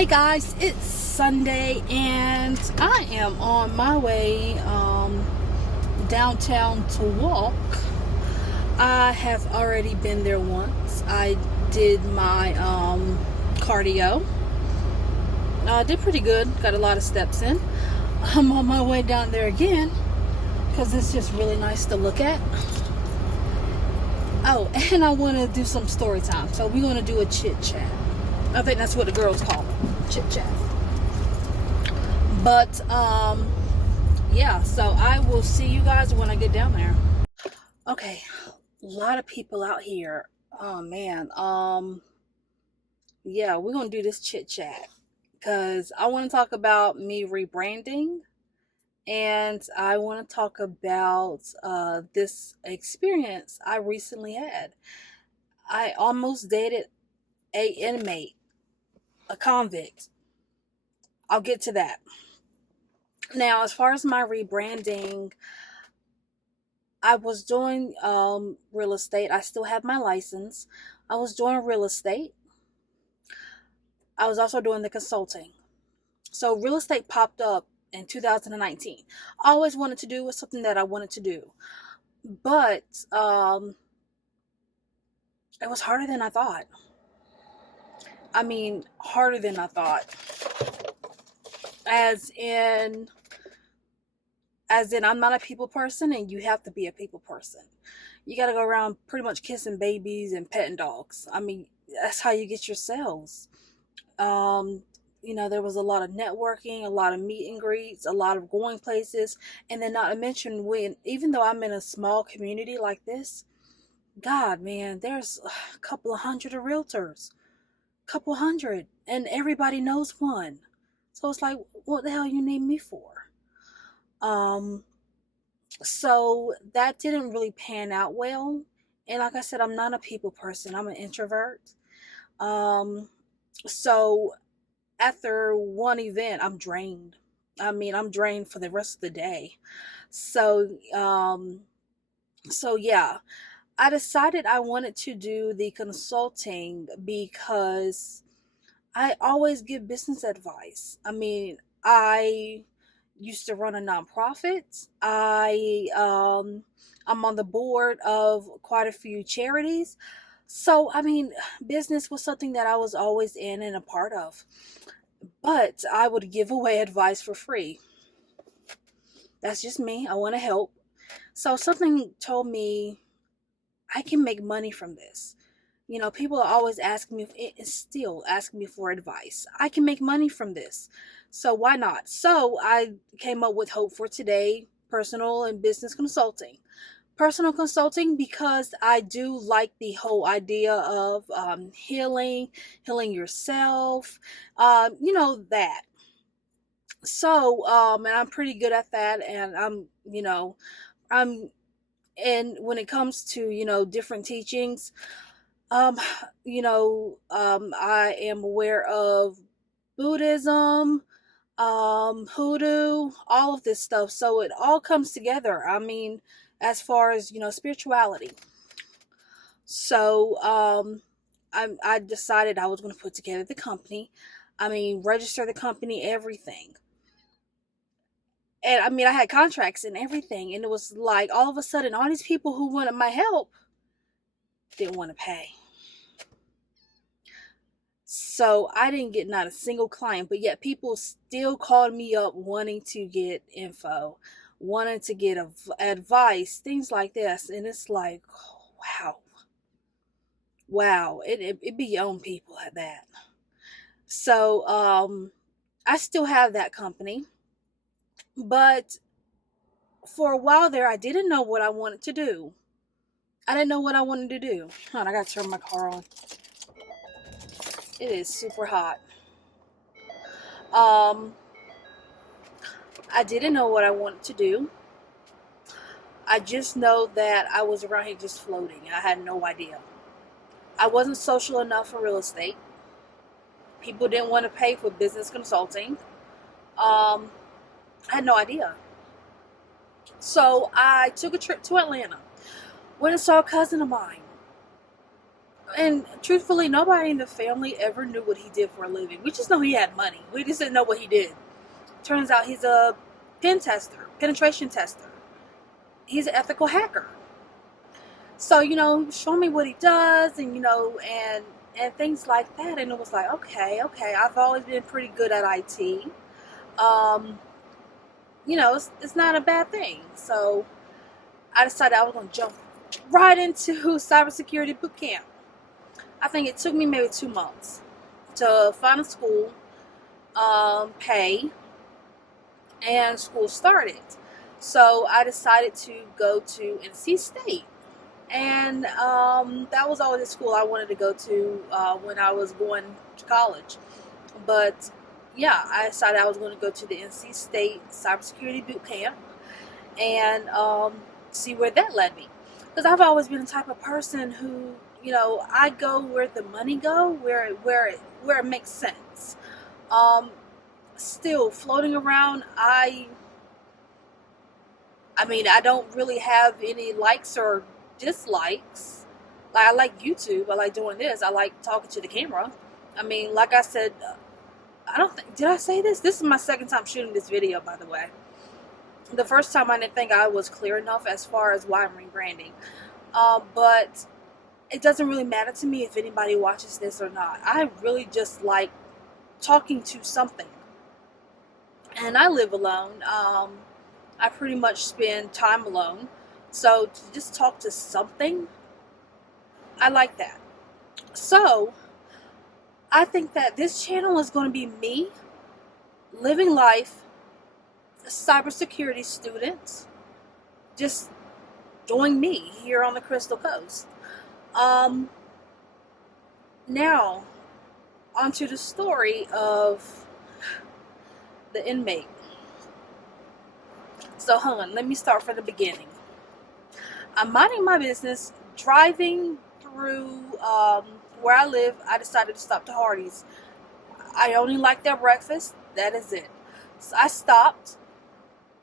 Hey guys, it's Sunday and I am on my way downtown to walk. I have already been there once. I did my cardio. I did pretty good, got a lot of steps in. I'm on my way down there again because it's just really nice to look at. Oh, and I want to do some story time, so we're going to do a chit chat. I think that's what the girls call it, chit chat. But yeah, so I will see you guys when I get down there. Okay, a lot of people out here. Oh man, yeah, we're gonna do this chit chat because I want to talk about me rebranding, and I want to talk about this experience I recently had. I almost dated a inmate, a convict. I'll get to that. Now, as far as my rebranding, I was doing real estate. I still have my license. I was doing real estate. I was also doing the consulting. So real estate popped up in 2019. I always wanted to do, was something that I wanted to do. But it was harder than I thought. I mean, harder than I thought. As in I'm not a people person, and you have to be a people person. You got to go around pretty much kissing babies and petting dogs. I mean, that's how you get your sales. There was a lot of networking, a lot of meet and greets, a lot of going places, and then not to mention even though I'm in a small community like this, God, man, there's a couple of hundred of realtors, couple hundred, and everybody knows one. So it's like, what the hell you need me for? So that didn't really pan out well. And like I said, I'm not a people person. I'm an introvert. So after one event, I'm drained. I'm drained for the rest of the day. So, yeah, I decided I wanted to do the consulting because I always give business advice. I used to run a nonprofit. I'm on the board of quite a few charities. So, business was something that I was always in and a part of. But I would give away advice for free. That's just me. I want to help. So something told me I can make money from this. People are always asking me, still asking me for advice. I can make money from this. So why not? So I came up with Hope for Today, personal and business consulting. Personal consulting because I do like the whole idea of healing yourself, that. So, and I'm pretty good at that, and I'm, and when it comes to, different teachings, I am aware of Buddhism, hoodoo, all of this stuff. So it all comes together. As far as, spirituality. So, I decided I was going to put together the company. Register the company, everything. And I had contracts and everything. And it was like, all of a sudden, all these people who wanted my help didn't want to pay. So I didn't get not a single client, but yet people still called me up wanting to get info, wanting to get advice, things like this. And it's like, wow, it be your own people at that. So I still have that company, but for a while there, I didn't know what I wanted to do. I didn't know what I wanted to do. Hold on, I gotta turn my car on. It is super hot. I didn't know what I wanted to do. I just know that I was around here just floating. I had no idea. I wasn't social enough for real estate. People didn't want to pay for business consulting. I had no idea. So I took a trip to Atlanta. Went and saw a cousin of mine And truthfully, nobody in the family ever knew what he did for a living. We just know he had money. We just didn't know what he did. Turns out he's a penetration tester. He's an ethical hacker. So, show me what he does, and and things like that. And it was like, okay. I've always been pretty good at IT. Um, it's not a bad thing. So I decided I was going to jump right into cybersecurity boot camp. I think it took me maybe 2 months to find a school, pay, and school started. So I decided to go to NC State. And that was always the school I wanted to go to when I was going to college. But yeah, I decided I was going to go to the NC State Cybersecurity Boot Camp and see where that led me. Because I've always been the type of person who, I go where the money go, where it makes sense. Still floating around, I don't really have any likes or dislikes. Like, I like YouTube. I like doing this. I like talking to the camera. Like I said, I don't think, did I say this? This is my second time shooting this video, by the way. The first time I didn't think I was clear enough as far as why I'm rebranding. But it doesn't really matter to me if anybody watches this or not. I really just like talking to something. And I live alone. I pretty much spend time alone. So to just talk to something, I like that. So I think that this channel is going to be me living life, a cybersecurity student, just doing me here on the Crystal Coast. Now, onto the story of the inmate. So hold on, let me start from the beginning. I'm minding my business, driving through where I live. I decided to stop to Hardee's. I only like their breakfast. That is it. So I stopped.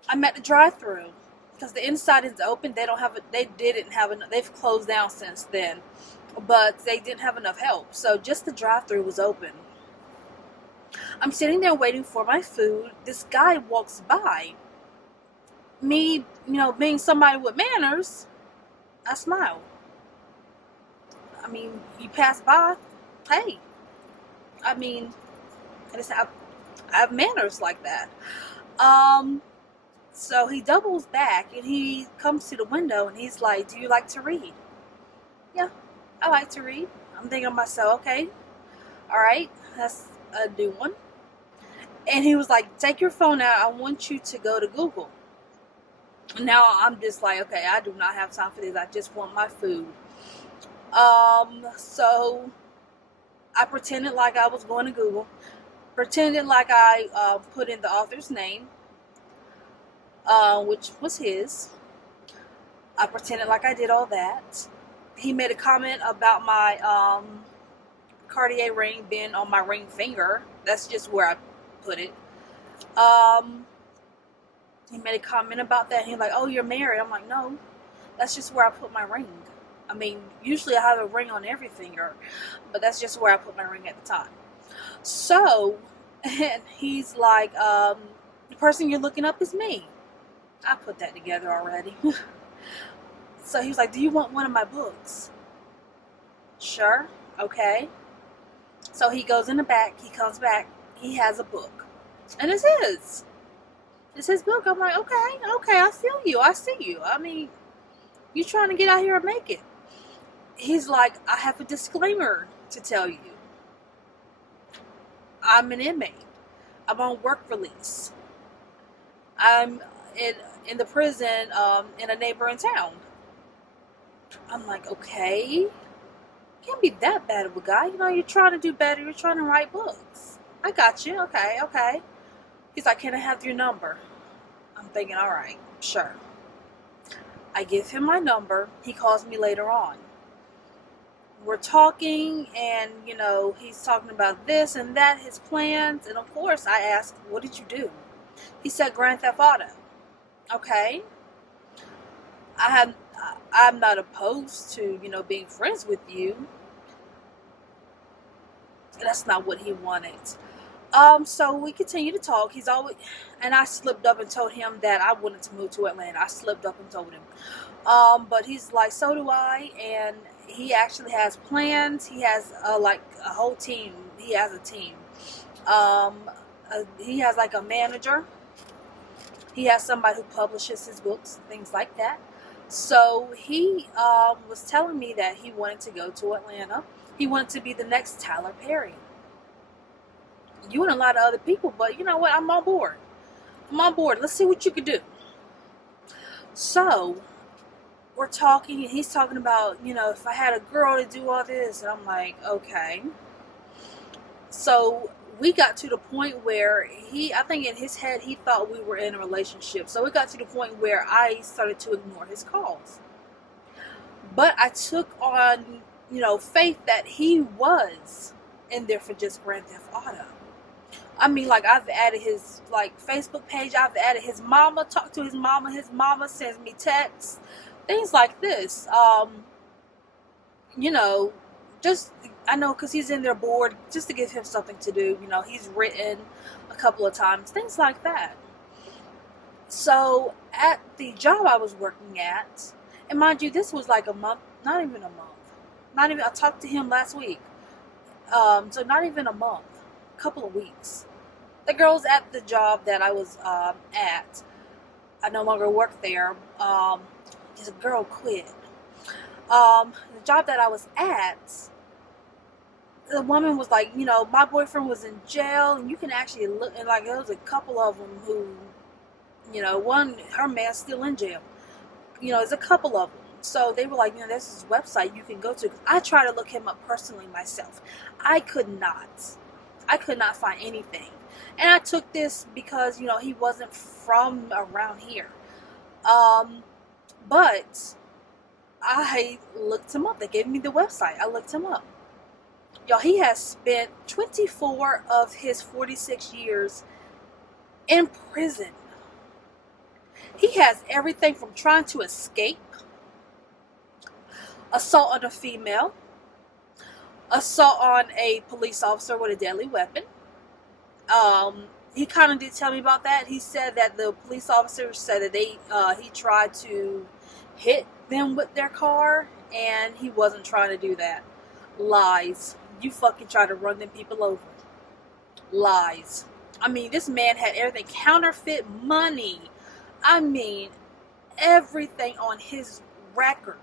I'm at the drive-through because the inside is open. They've closed down since then, but they didn't have enough help. So just the drive-through was open. I'm sitting there waiting for my food. This guy walks by. Me, being somebody with manners, I smile. You pass by, hey. I have manners like that. So he doubles back and he comes to the window and he's like, "Do you like to read?" Yeah, I like to read. I'm thinking to myself, okay, all right, that's a new one. And he was like, "Take your phone out. I want you to go to Google." Now I'm just like, okay, I do not have time for this. I just want my food. So I pretended like I was going to Google. Pretended like I put in the author's name, which was his. I pretended like I did all that. He made a comment about my Cartier ring being on my ring finger. That's just where I put it. He made a comment about that. He's like, "Oh, you're married." I'm like, "No, that's just where I put my ring." Usually I have a ring on every finger, but that's just where I put my ring at the time. So, and he's like, "The person you're looking up is me." I put that together already. So he was like, "Do you want one of my books?" Sure. Okay. So he goes in the back. He comes back. He has a book. And it's his. It's his book. I'm like, okay, I feel you. I see you. You trying to get out here and make it. He's like, "I have a disclaimer to tell you. I'm an inmate. I'm on work release. I'm in the prison in a neighboring town." I'm like, okay. Can't be that bad of a guy. You're trying to do better. You're trying to write books. I got you. Okay. He's like, "Can I have your number?" I'm thinking, all right, sure. I give him my number. He calls me later on. We're talking, and, he's talking about this and that, his plans. And, of course, I asked, "What did you do?" He said, "Grand Theft Auto." Okay. I'm not opposed to, being friends with you. That's not what he wanted. So we continued to talk. He's always, and I slipped up and told him that I wanted to move to Atlanta. I slipped up and told him. But he's like, so do I, and he actually has plans. He has like a whole team. He has a team. He has like a manager. He has somebody who publishes his books, things like that. So he was telling me that he wanted to go to Atlanta. He wanted to be the next Tyler Perry. You and a lot of other people, but you know what? I'm on board. I'm on board. Let's see what you could do. So we're talking, and he's talking about, if I had a girl to do all this, and I'm like, okay. So we got to the point where I think in his head, he thought we were in a relationship. So it got to the point where I started to ignore his calls. But I took on, faith that he was in there for just Grand Theft Auto. I mean, like, I've added his, Facebook page. I've added his mama, talked to his mama. His mama sends me texts. Things like this. Just, I know, because he's in there bored, just to give him something to do. He's written a couple of times. Things like that. So, at the job I was working at, and mind you, this was like a month, not even a month. I talked to him last week. So not even a month. Couple of weeks. The girls at the job that I was at, I no longer work there. This girl quit. The job that I was at, the woman was like, my boyfriend was in jail, and you can actually look, and like there was a couple of them who, her man's still in jail. There's a couple of them. So they were like, there's this website you can go to. I tried to look him up personally myself. I could not find anything. And I took this because, he wasn't from around here. But I looked him up. They gave me the website. I looked him up. Y'all, he has spent 24 of his 46 years in prison. He has everything from trying to escape, assault on a female, assault on a police officer with a deadly weapon. He kind of did tell me about that. He said that the police officer said that he tried to hit them with their car, and he wasn't trying to do that. Lies. You fucking try to run them people over. Lies. I mean, this man had everything. Counterfeit money. I mean, everything on his record.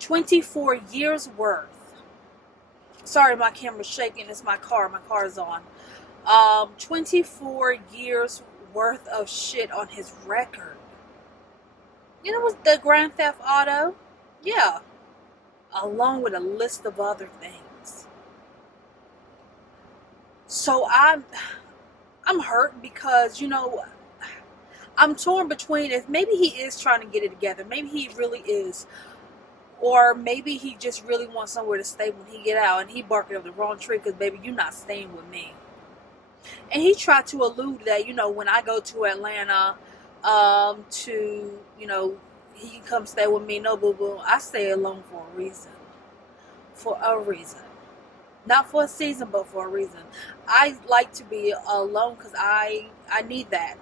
24 years worth. Sorry, my camera's shaking. It's my car. My car's on. 24 years worth of shit on his record. What's the Grand Theft Auto? Yeah. Along with a list of other things. So I'm hurt because, I'm torn between if maybe he is trying to get it together. Maybe he really is. Or maybe he just really wants somewhere to stay when he get out, and he barking up the wrong tree because, baby, you're not staying with me. And he tried to allude that, when I go to Atlanta, he can come stay with me. No, boo-boo. I stay alone for a reason. For a reason. Not for a season, but for a reason. I like to be alone because I need that.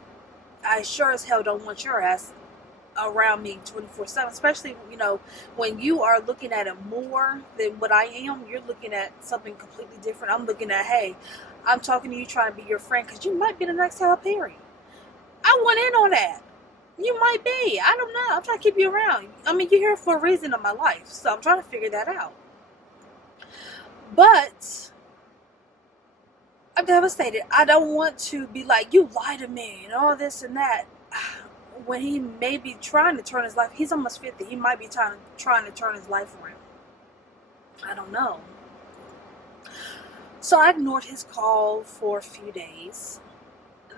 I sure as hell don't want your ass around me 24/7, especially when you are looking at it more than what I am. You're looking at something completely different. I'm looking at, hey, I'm talking to you trying to be your friend because you might be the next Tyler Perry. I went in on that. You might be. I don't know. I'm trying to keep you around. I mean, you're here for a reason in my life, so I'm trying to figure that out. But I'm devastated. I don't want to be like, you lie to me and all this and that. When he may be trying to turn his life, he's almost 50. He might be trying to turn his life around. I don't know. So I ignored his call for a few days.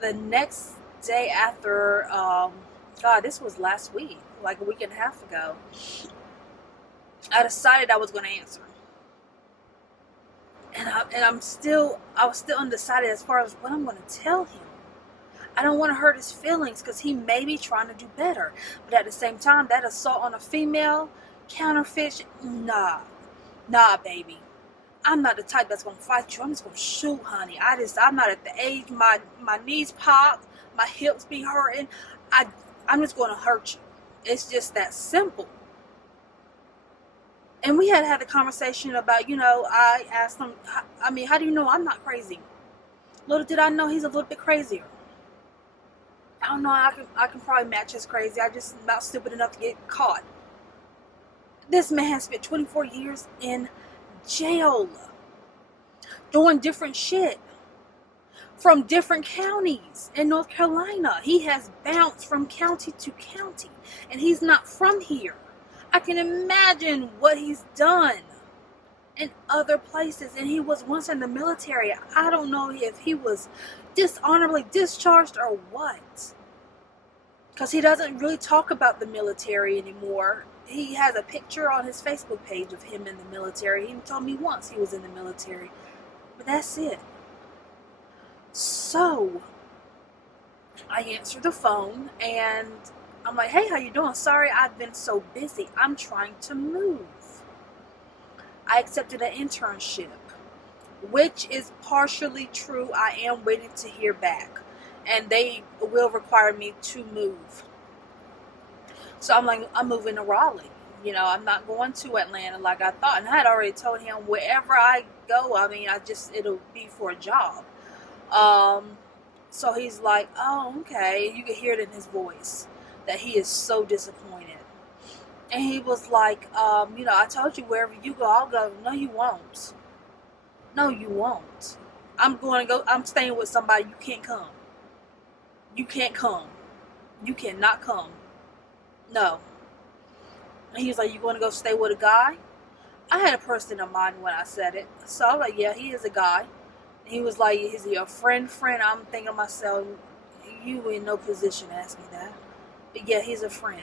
The next day after, this was last week, like a week and a half ago, I decided I was going to answer. And I was still undecided as far as what I'm going to tell him. I don't want to hurt his feelings because he may be trying to do better. But at the same time, that assault on a female, counterfeit, nah, baby. I'm not the type that's gonna fight you. I'm just gonna shoot, honey. I'm not at the age. My knees pop, my hips be hurting. I'm just gonna hurt you. It's just that simple. And we had a conversation about, I asked him, I mean, how do you know I'm not crazy? Little did I know he's a little bit crazier. I don't know. I can probably match his crazy. I just not stupid enough to get caught. This man has spent 24 years in jail doing different shit from different counties in North Carolina. He has bounced from county to county, and he's not from here. I can imagine what he's done in other places, and he was once in the military. I don't know if he was dishonorably discharged or what, because he doesn't really talk about the military anymore. He has a picture on his Facebook page of him in the military. He told me once he was in the military, but that's it. So I answered the phone and I'm like, hey, how you doing? Sorry, I've been so busy. I'm trying to move. I accepted an internship, which is partially true. I am waiting to hear back, and they will require me to move. So I'm like, I'm moving to Raleigh. I'm not going to Atlanta like I thought. And I had already told him wherever I go, it'll be for a job. So he's like, oh, okay. You can hear it in his voice that he is so disappointed. And he was like, I told you wherever you go, I'll go. No, you won't. No, you won't. I'm staying with somebody. You can't come. You can't come. You cannot come. No. And he was like, you going to go stay with a guy? I had a person in mind when I said it. So I was like, yeah, he is a guy. And he was like, is he a friend? I'm thinking to myself, you in no position to ask me that. But yeah, he's a friend.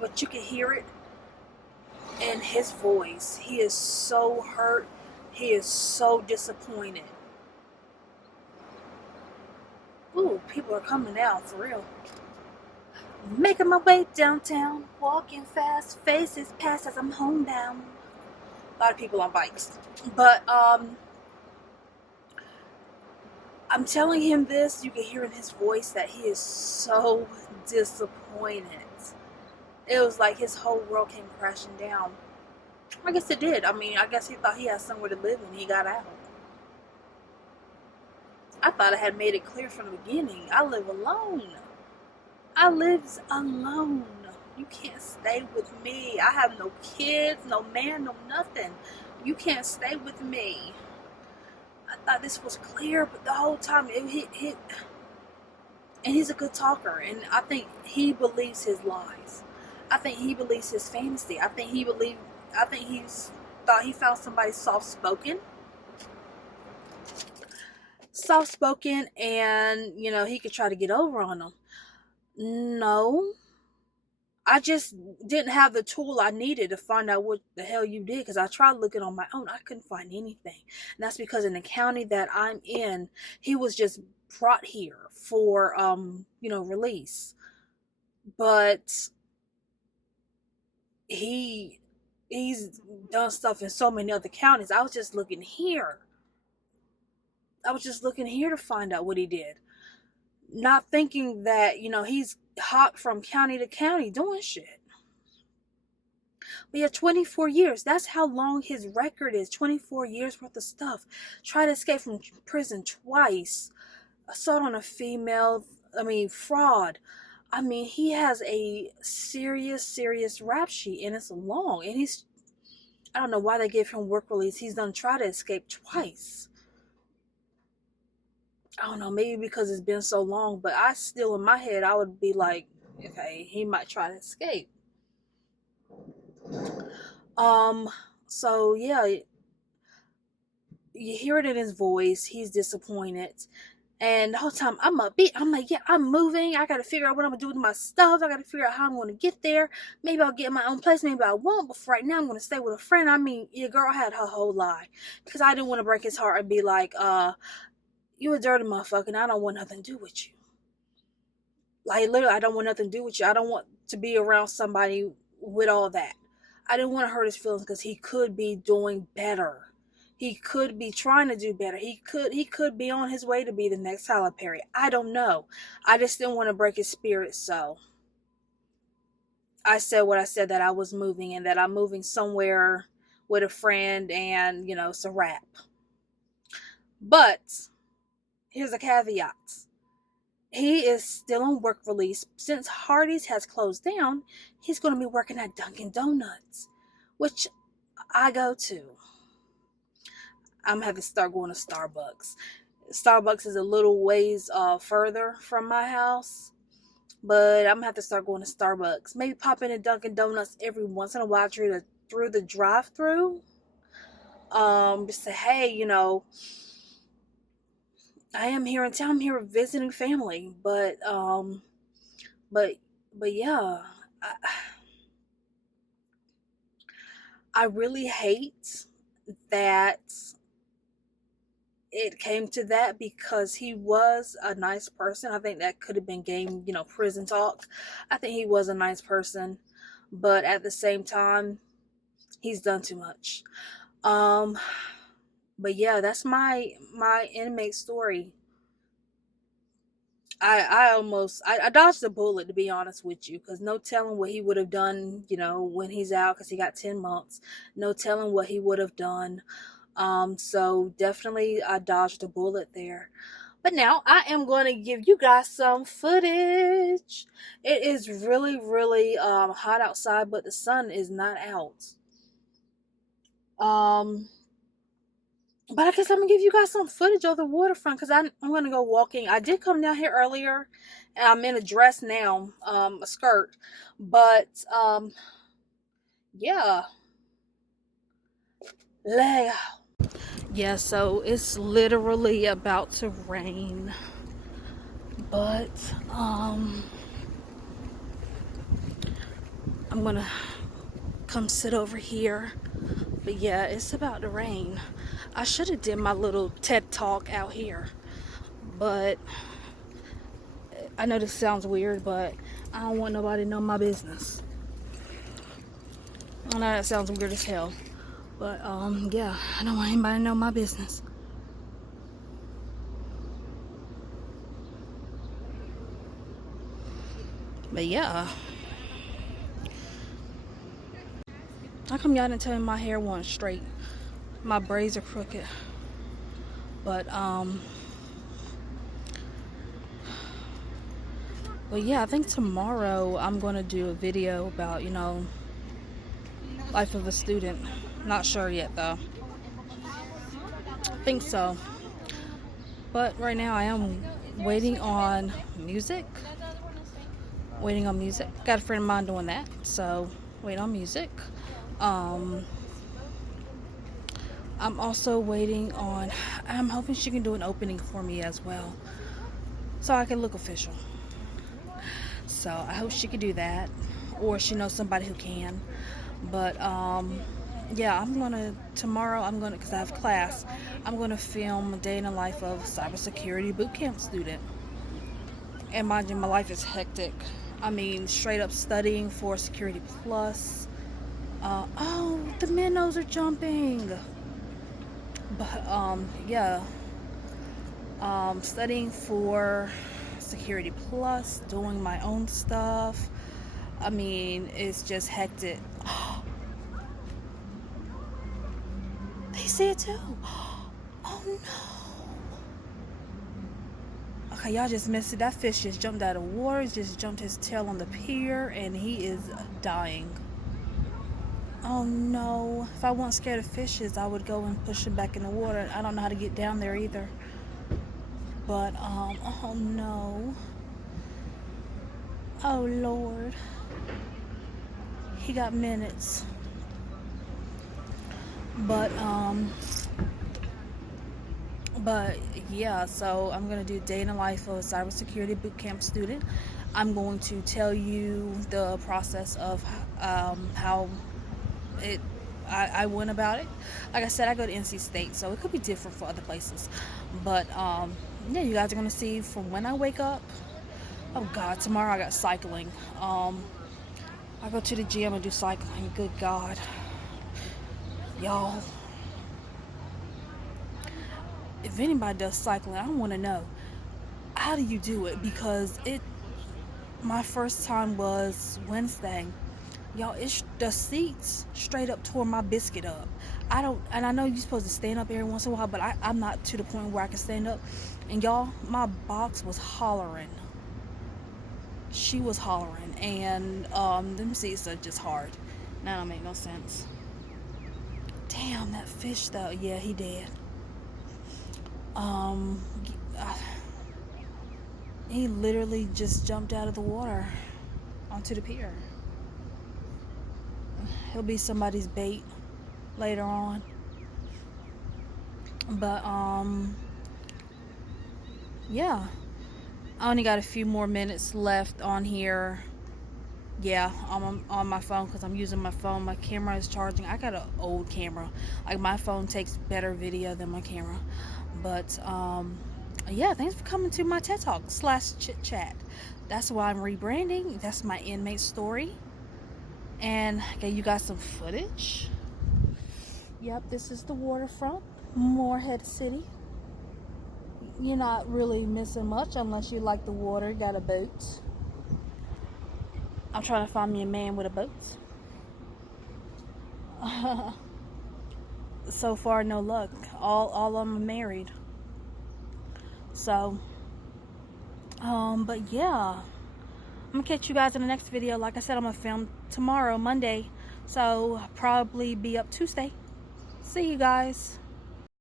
But you can hear it in his voice. He is so hurt. He is so disappointed. Ooh, people are coming now, for real. Making my way downtown, walking fast, faces pass as I'm homebound. A lot of people on bikes. But, I'm telling him this, you can hear in his voice that he is so disappointed. It was like his whole world came crashing down. I guess it did. I guess he thought he had somewhere to live when he got out. I thought I had made it clear from the beginning. I live alone. I live alone. You can't stay with me. I have no kids, no man, no nothing. You can't stay with me. I thought this was clear, but the whole time and he's a good talker, and I think he believes his lies. I think he believes his fantasy. I think he's thought he found somebody soft-spoken, and he could try to get over on them. No, I just didn't have the tool I needed to find out what the hell you did, because I tried looking on my own. I couldn't find anything. And that's because in the county that I'm in, he was just brought here for release. But he's done stuff in so many other counties. I was just looking here. To find out what he did. Not thinking that, he's hopped from county to county doing shit. But yeah, 24 years. That's how long his record is. 24 years worth of stuff. Tried to escape from prison twice. Assault on a female. Fraud. He has a serious rap sheet, and it's long. And I don't know why they gave him work release. He's done tried to escape twice. I don't know, maybe because it's been so long, but I still, in my head, I would be like, okay, he might try to escape. So yeah, you hear it in his voice. He's disappointed. And the whole time I'm upbeat. I'm like, yeah, I'm moving. I got to figure out what I'm going to do with my stuff. I got to figure out how I'm going to get there. Maybe I'll get my own place. Maybe I won't. But for right now, I'm going to stay with a friend. Your girl had her whole lie. Because I didn't want to break his heart and be like, you a dirty motherfucker and I don't want nothing to do with you. Like, literally, I don't want nothing to do with you. I don't want to be around somebody with all that. I didn't want to hurt his feelings because he could be doing better. He could be trying to do better. He could be on his way to be the next Tyler Perry. I don't know. I just didn't want to break his spirit, so I said what I said, that I was moving and that I'm moving somewhere with a friend, and it's a wrap. But here's a caveat. He is still on work release. Since Hardee's has closed down, he's going to be working at Dunkin' Donuts, which I go to. I'm having to start going to Starbucks. Starbucks is a little ways further from my house, but I'm going to have to start going to Starbucks. Maybe pop in at Dunkin' Donuts every once in a while through the drive-thru. Just say, hey, I am here in town. I'm here visiting family, but yeah, I really hate that it came to that, because he was a nice person. I think that could have been game, prison talk. I think he was a nice person, but at the same time, he's done too much. But yeah, that's my inmate story. I dodged a bullet, to be honest with you, because no telling what he would have done, when he's out, because he got 10 months. No telling what he would have done. So definitely I dodged a bullet there. But now I am going to give you guys some footage. It is really, really hot outside, but the sun is not out. But I guess I'm gonna give you guys some footage of the waterfront, because I'm gonna go walking. I did come down here earlier, and I'm in a dress now, a skirt. But yeah, yeah. So it's literally about to rain, but I'm gonna come sit over here. But yeah, it's about to rain. I should have did my little TED talk out here, but I know this sounds weird, but I don't want nobody to know my business. I know that sounds weird as hell, but yeah, I don't want anybody to know my business. But yeah, how come y'all didn't tell me my hair wasn't straight? My braids are crooked. But yeah, I think tomorrow I'm gonna do a video about, life of a student. Not sure yet though. I think so. But right now I am waiting on music. Got a friend of mine doing that, so wait on music. I'm also waiting on, I'm hoping she can do an opening for me as well, so I can look official. So I hope she could do that, or she knows somebody who can. But yeah, tomorrow, because I have class, I'm gonna film a day in the life of cybersecurity bootcamp student. And mind you, my life is hectic. I mean, straight up studying for Security Plus. Oh, the minnows are jumping. But yeah, studying for Security Plus, doing my own stuff. I mean, it's just hectic. They see it too. Oh no. Okay, y'all just missed it. That fish just jumped out of water, just jumped his tail on the pier, and he is dying. Oh no. If I wasn't scared of fishes, I would go and push him back in the water. I don't know how to get down there either. But, oh no. Oh Lord. He got minutes. But yeah, so I'm going to do day in the life of a cybersecurity bootcamp student. I'm going to tell you the process of how I went about it. Like I said, I go to NC State, so it could be different for other places. But yeah, you guys are going to see from when I wake up. Oh God, tomorrow I got cycling. I go to the gym and do cycling. Good God. Y'all, if anybody does cycling, I want to know, how do you do it? Because my first time was Wednesday. Y'all, the seats straight up tore my biscuit up. And I know you're supposed to stand up every once in a while, but I'm not to the point where I can stand up. And y'all, my box was hollering. She was hollering, and them seats are just hard. That don't make no sense. Damn, that fish though. Yeah, he dead. Um, uh, he literally just jumped out of the water onto the pier. He'll be somebody's bait later on. But yeah, I only got a few more minutes left on here. Yeah, I'm on my phone because I'm using my phone. My camera is charging. I got an old camera. Like, my phone takes better video than my camera. But yeah, thanks for coming to my TED Talk / Chit Chat. That's why I'm rebranding. That's my inmate story. And okay, you got some footage. Yep, this is the waterfront, Moorhead City. You're not really missing much unless you like the water. Got a boat. I'm trying to find me a man with a boat. So far, no luck. All of them are married. So, but yeah, I'm gonna catch you guys in the next video. Like I said, I'm gonna film tomorrow, Monday. So I'll probably be up Tuesday. See you guys.